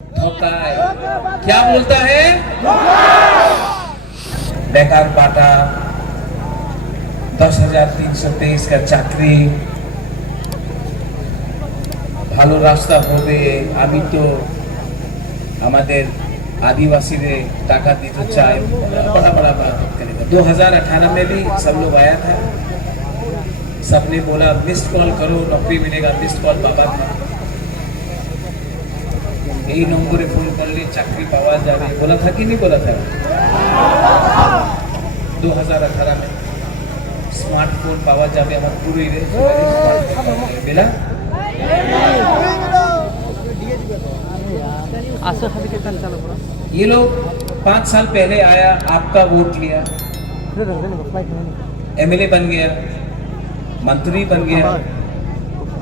धोखा है। क्या बोलता है? बेकार बाटा 10,323 का চাকরি ভালো রাস্তা হবে আমি তো আমাদের आदिवासीদের টাকা দিতে চাই बड़ा बड़ा बात करेगा 2018 में भी सब लोग आया था सबने बोला मिस्ड कॉल करो नौकरी मिलेगा मिस्ड कॉल बाबा था এই নম্বরে ফোন করলে চাকরি পাওয়া যাবে बोला था कि नहीं बोला था 2018 में स्मार्टफोन पावा जावे আমার পুরো मिला ये लोग 5 साल पहले आया आपका वोट लिया एमएलए बन गया मंत्री बन गया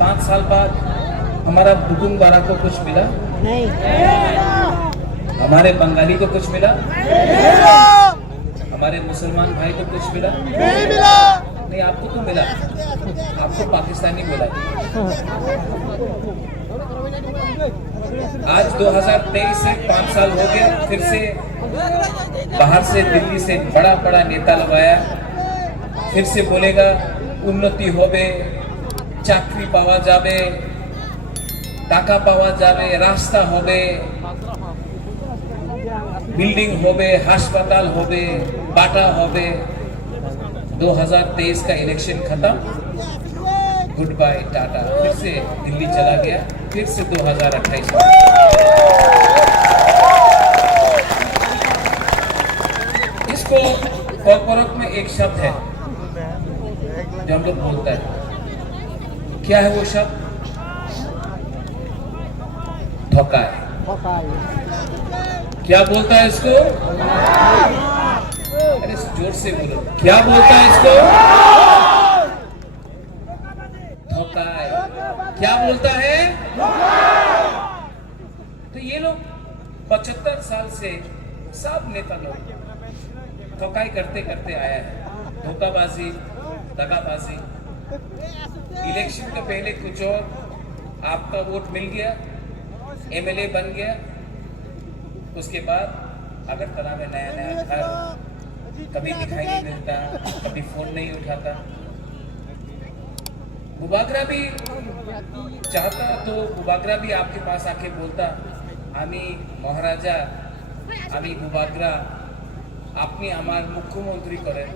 5 साल बाद हमारा बुकुम बारा को कुछ मिला नहीं हमारे बंगाली को कुछ मिला हमारे मुसलमान भाई को कुछ मिला नहीं आपको तो मिला आपको पाकिस्तानी मिला आज 2023 से 5 साल हो गया फिर से बाहर से दिल्ली से बड़ा बड़ा नेता लगाया फिर से बोलेगा उन्नति होबे चाकरी पावा जावे टाका पावा जावे रास्ता होबे बिल्डिंग होबे अस्पताल होबे बाटा होबे 2023 का इलेक्शन खत्म गुड बाय टाटा फिर से दिल्ली चला गया फिर से 2028 इसको कॉर्पोरेट में एक शब्द है जो हम लोग बोलते हैं क्या है वो शब्द धोखा है क्या बोलता है इसको अरे जोर से बोलो क्या बोलता है इसको धोखा है क्या बोलता है तो ये लोग 75 साल से सब नेता लोग धोखाई करते करते आया है धोखाबाजी दगाबाजी इलेक्शन के पहले कुछ और आपका वोट मिल गया एमएलए बन गया उसके बाद अगरतला में नया नया घर कभी दिखाई नहीं मिलता कभी फोन नहीं उठाता बुबागरा भी चाहता तो बुबागरा भी आपके पास आके बोलता आमी महाराजा आमी बुबागरा আপনি আমার মুখ্যমন্ত্রী করেন